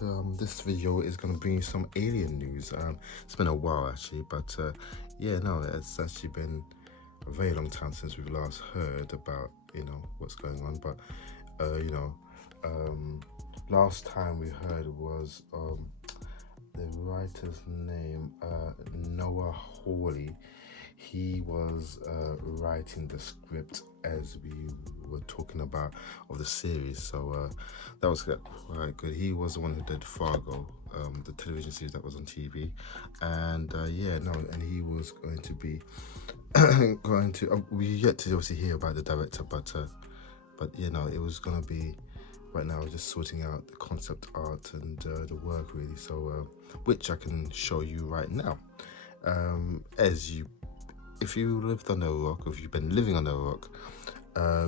This video is going to bring you some alien news. It's been a while actually, but yeah, no, it's actually been a very long time since we've last heard about what's going on. But last time we heard was the writer's name, Noah Hawley. He was writing the script as we were talking about of the series, so that was quite good. He was the one who did Fargo, the television series that was on TV, and and he was going to be we yet to obviously hear about the director, but it was going to be right now just sorting out the concept art and the work really, so which I can show you right now. If you lived on a rock, or if you've been living on a rock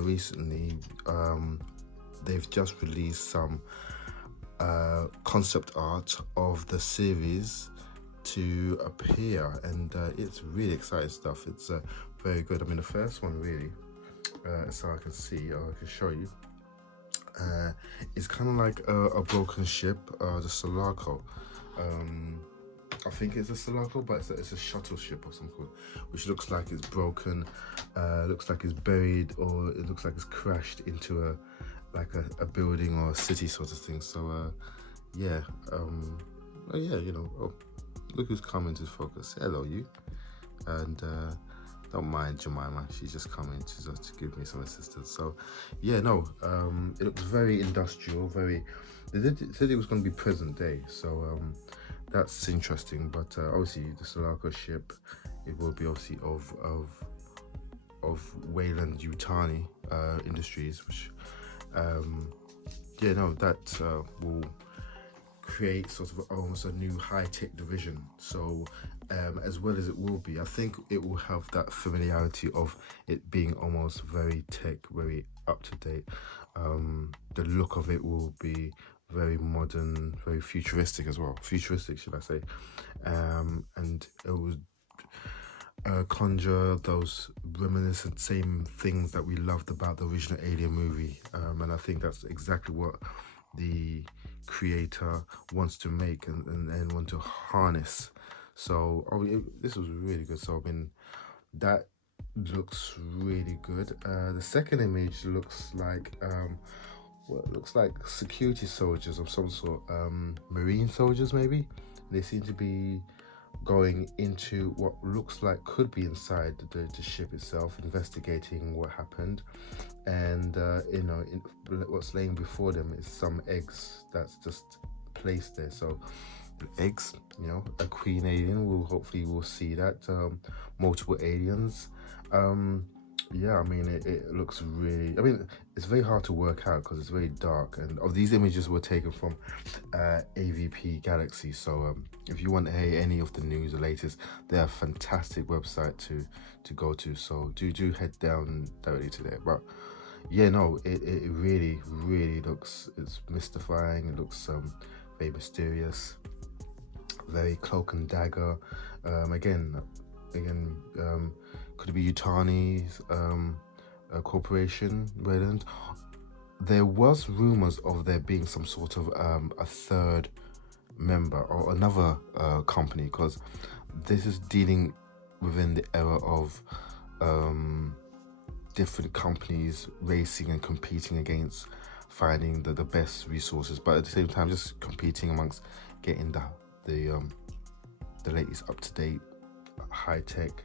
recently, they've just released some concept art of the series to appear, and it's really exciting stuff. It's very good. I mean, the first one really, so I can see, or I can show you, it's kind of like a broken ship, the Sulaco. I think it's a Sulaco, but it's a shuttle ship of some sort, which looks like it's broken, looks like it's buried, or it looks like it's crashed into a building or a city sort of thing. So look who's coming to focus. Hello, you. And don't mind Jemima, she's just coming to give me some assistance. So it looks very industrial, they said it was going to be present day, so that's interesting. But obviously the Sulaco ship, it will be obviously of Wayland Yutani Industries, which that will create sort of almost a new high-tech division. So as well as it will be, I think it will have that familiarity of it being almost very tech, very up-to-date. The look of it will be very modern, very futuristic as well. Futuristic, should I say. And it will conjure those reminiscent same things that we loved about the original Alien movie. And I think that's exactly what the creator wants to make and want to harness. So this was really good. So I mean, that looks really good. The second image looks like what looks like security soldiers of some sort, marine soldiers maybe. They seem to be going into what looks like could be inside the ship itself, investigating what happened. And what's laying before them is some eggs that's just placed there. So the eggs, a queen alien, we'll see that, multiple aliens. I mean, it looks really, I mean, it's very hard to work out because it's very dark, and these images were taken from AVP Galaxy. So if you want to hear any of the news, the latest, they're a fantastic website to go to, so do head down directly to there. But it really looks, it's mystifying. It looks very mysterious, very cloak and dagger. Again, could it be Yutani's corporation, Wayland? There was rumors of there being some sort of a third member or another company, because this is dealing within the era of different companies racing and competing against finding the best resources, but at the same time just competing amongst getting the latest up-to-date high-tech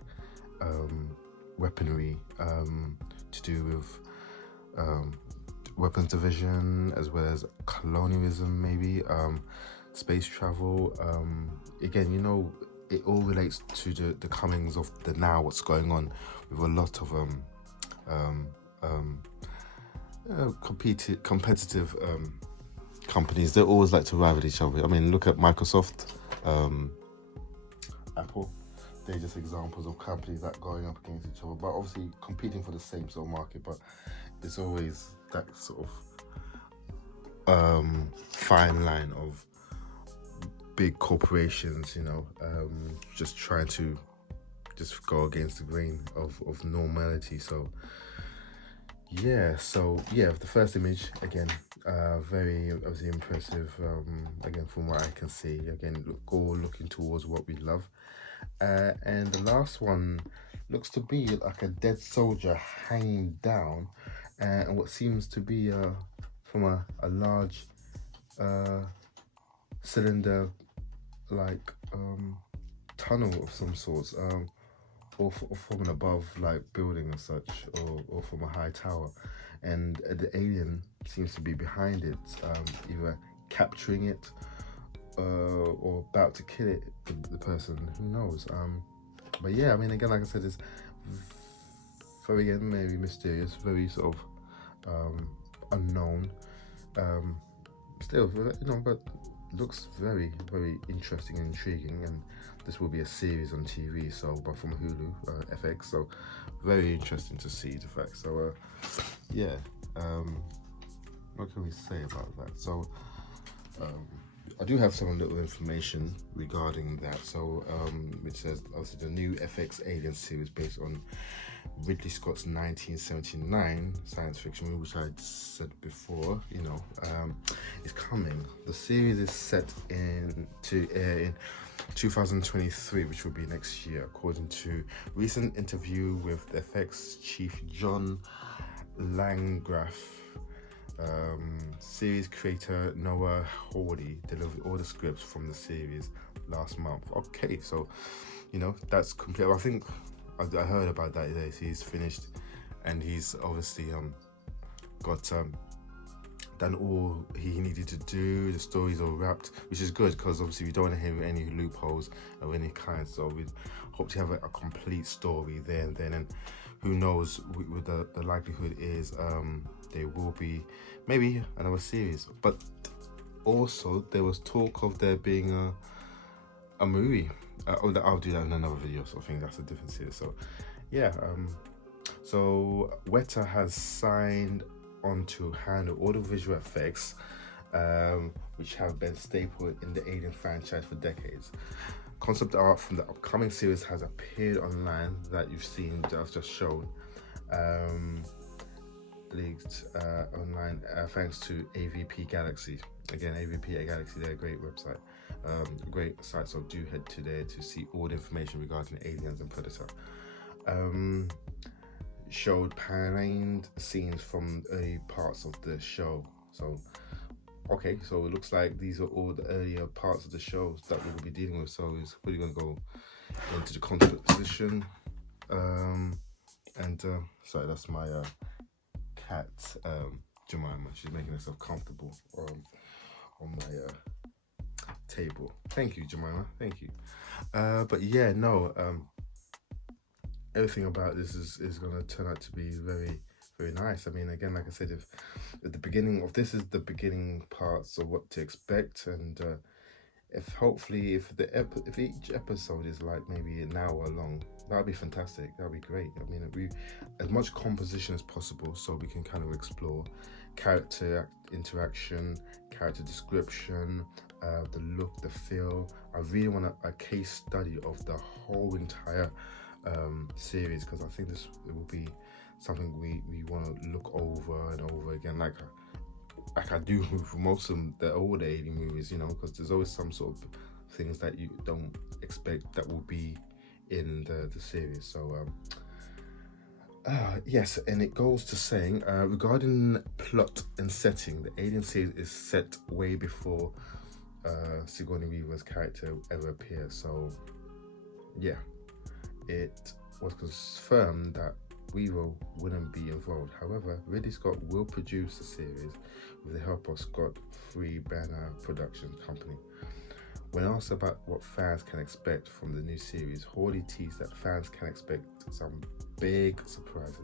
weaponry to do with weapons division, as well as colonialism, maybe space travel. Again, it all relates to the comings of the now, what's going on with a lot of competitive companies. They always like to rival each other. I mean, look at Microsoft, Apple. They're just examples of companies that going up against each other, but obviously competing for the same sort of market. But it's always that sort of fine line of big corporations, just trying to just go against the grain of normality. So the first image again, Very obviously impressive. Again, from what I can see, again, all looking towards what we love. And the last one looks to be like a dead soldier hanging down, and what seems to be from a large cylinder like tunnel of some sorts, or from an above like building or such, or from a high tower, and the alien seems to be behind it, either capturing it or about to kill it, the person, who knows. But yeah, I mean, again, like I said, it's very, again, maybe mysterious, very sort of unknown, still, but looks very, very interesting and intriguing. And this will be a series on TV, so, but from Hulu, FX, so very interesting to see the fact. So yeah, what can we say about that? So I do have some little information regarding that. So it says obviously the new FX Alien series based on Ridley Scott's 1979 science fiction movie, which I said before, is coming. The series is set to air in 2023, which will be next year, according to recent interview with FX chief John Landgraf. Series creator Noah Hawley delivered all the scripts from the series last month. Okay, so that's complete. I think I heard about that. He's finished, and he's obviously got done all he needed to do. The story's all wrapped, which is good, because obviously we don't want to hear any loopholes of any kind. So we hope to have a complete story there and then. And who knows? With the likelihood is there will be maybe another series. But also there was talk of there being a movie. I'll do that in another video. So I think that's a different series. So yeah. So Weta has signed on to handle all the visual effects, which have been staple in the Alien franchise for decades. Concept art from the upcoming series has appeared online that you've seen, that I've just shown, leaked online thanks to AVP Galaxy. Again, AVP Galaxy, they're a great website, great site, so do head to there to see all the information regarding Aliens and Predator. Showed panned scenes from early parts of the show. So okay, so it looks like these are all the earlier parts of the shows that we'll be dealing with. So it's really going to go into the concept position. Sorry, that's my cat, Jemima. She's making herself comfortable on my table. Thank you, Jemima. Thank you. But yeah, no. Everything about this is going to turn out to be very, very nice. I mean, again, like I said, if at the beginning of this is the beginning parts of what to expect, and if hopefully if each episode is like maybe an hour long, that'd be fantastic. That'd be great. I mean, as much composition as possible, so we can kind of explore character interaction, character description, the look, the feel. I really want a case study of the whole entire series, because I think it will be something we want to look over and over again, like I do with most of the older Alien movies, because there's always some sort of things that you don't expect that will be in the series. So yes, and it goes to saying regarding plot and setting, the Alien series is set way before Sigourney Weaver's character ever appears. So yeah, it was confirmed that Weaver wouldn't be involved. However, Ridley Scott will produce the series with the help of Scott Free Banner Production Company. When asked about what fans can expect from the new series, Hawley teased that fans can expect some big surprises.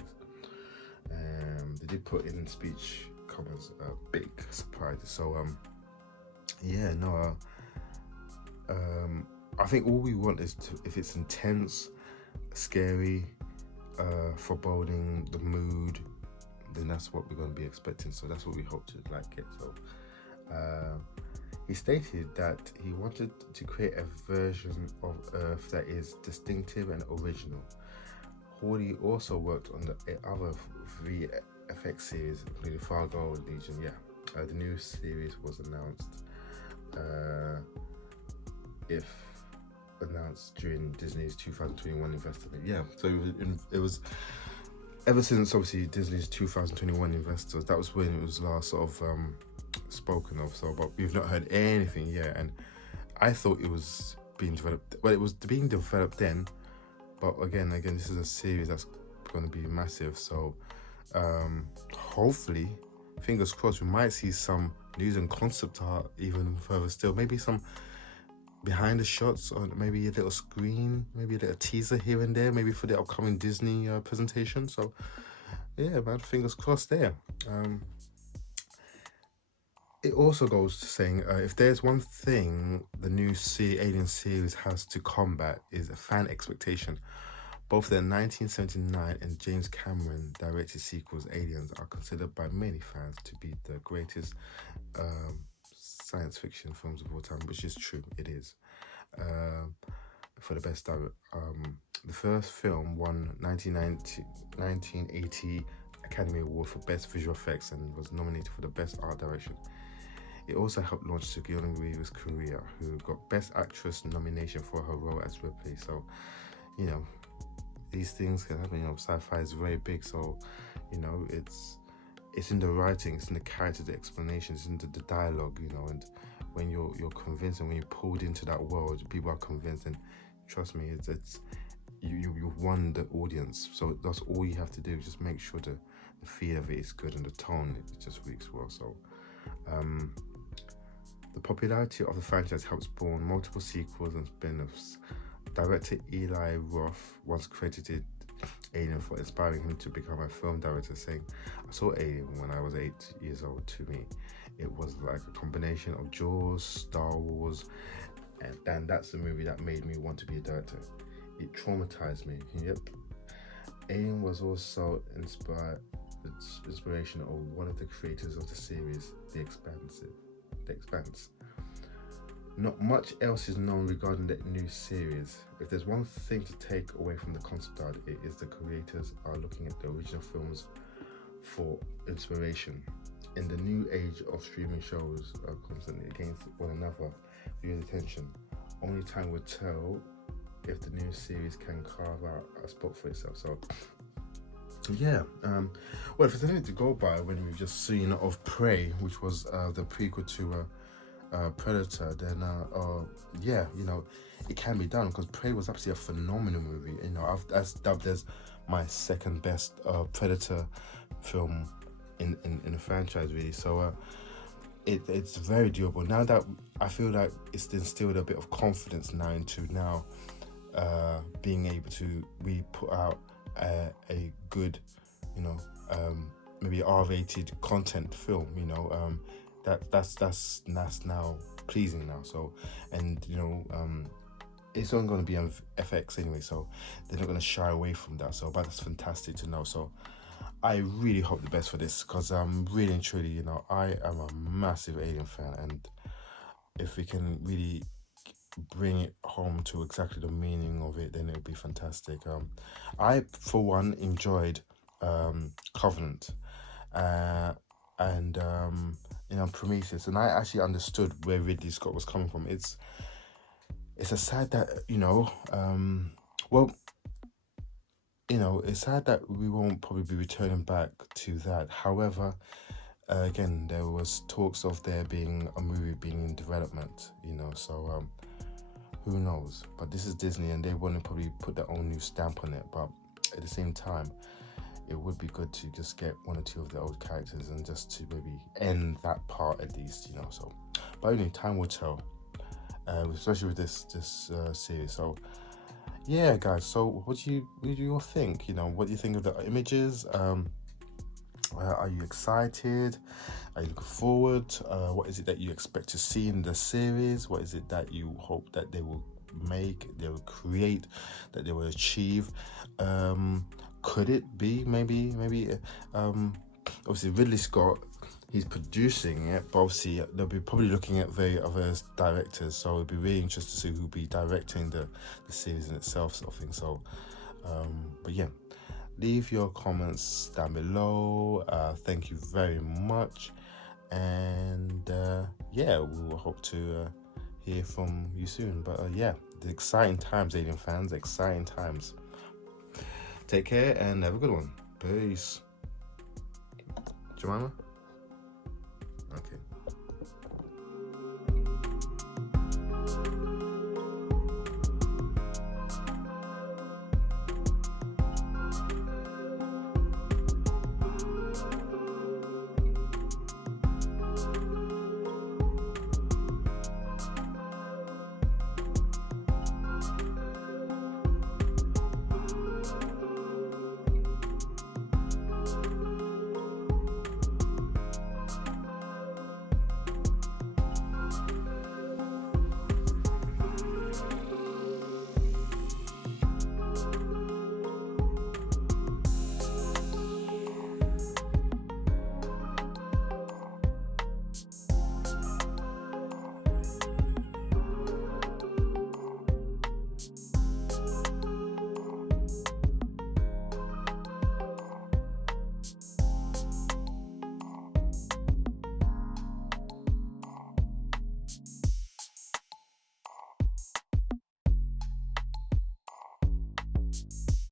They did put in speech comments, big surprises. So yeah, no, I think all we want is if it's intense, scary, foreboding, the mood, then that's what we're going to be expecting. So that's what we hope to get. So he stated that he wanted to create a version of Earth that is distinctive and original. Hawley also worked on the other 3 FX series, including Fargo and Legion. Yeah, the new series was announced. If announced during Disney's 2021 Investor Day. Yeah, so it was ever since obviously Disney's 2021 Investors. That was when it was last sort of spoken of. So, but we've not heard anything yet, and I thought it was being developed. Well, it was being developed then, but again, this is a series that's going to be massive. So, hopefully, fingers crossed, we might see some news and concept art even further still. Maybe some behind the shots, or maybe a little screen, maybe a little teaser here and there, maybe for the upcoming Disney presentation. So, yeah, man, fingers crossed there. It also goes to saying, if there's one thing the new Alien series has to combat is a fan expectation. Both the 1979 and James Cameron directed sequels Aliens are considered by many fans to be the greatest science fiction films of all time, which is true, it is. For the best the first film won 1980 Academy Award for Best Visual Effects and was nominated for the Best Art Direction. It also helped launch Sigourney Weaver's career, who got Best Actress nomination for her role as Ripley. So, you know, these things can happen. You know, sci-fi is very big, so you know it's in the writing, it's in the characters, the explanations, it's in the dialogue. You know, and when you're convinced and when you're pulled into that world, people are convinced, and trust me, it's you've won the audience. So that's all you have to do. Just make sure the feel of it is good and the tone it just works well. So. The popularity of the franchise helped spawn multiple sequels and spin-offs. Director Eli Roth once credited Alien for inspiring him to become a film director, saying, "I saw Alien when I was 8 years old. To me, it was like a combination of Jaws, Star Wars, and that's the movie that made me want to be a director. It traumatized me." Yep. Alien was also inspiration of one of the creators of the series, The Expanse. Not much else is known regarding the new series. If there's one thing to take away from the concept art, it is the creators are looking at the original films for inspiration. In the new age of streaming shows are constantly against one another, viewers' attention. Only time will tell if the new series can carve out a spot for itself. So yeah, well, if there's anything to go by when we've just seen of Prey, which was the prequel to Predator, then yeah, you know, it can be done, because Prey was absolutely a phenomenal movie. You know, that's dubbed as my second best Predator film in the franchise, really. So it's very doable. Now that I feel like it's instilled a bit of confidence now into being able to really put out a good, you know, maybe R-rated content film, you know, that's now pleasing now. So, and you know, it's only going to be on FX anyway, so they're not going to shy away from that. So, but that's fantastic to know. So, I really hope the best for this, because really and truly, you know, I am a massive Alien fan, and if we can really bring it home to exactly the meaning of it, then it would be fantastic. I, for one, enjoyed Covenant and you know, Prometheus, and I actually understood where Ridley Scott was coming from. It's a sad that, you know, well, you know, it's sad that we won't probably be returning back to that. However, again, there was talks of there being a movie being in development, you know, so who knows? But this is Disney, and they want to probably put their own new stamp on it. But at the same time, it would be good to just get one or two of the old characters and just to maybe end that part at least, you know. So, but only time will tell, especially with this series. So, yeah, guys. So, what do you all think? You know, what do you think of the images? Are you excited? Are you looking forward? What is it that you expect to see in the series? What is it that you hope that they will make, they will create, that they will achieve? Could it be maybe obviously Ridley Scott, he's producing it, but obviously they'll be probably looking at various directors, so it'll be really interesting to see who'll be directing the series in itself, sort of thing. So but yeah, leave your comments down below. Thank you very much. And yeah, we'll hope to hear from you soon. But yeah, the exciting times, Alien fans, exciting times. Take care and have a good one. Peace. Jemima? Okay.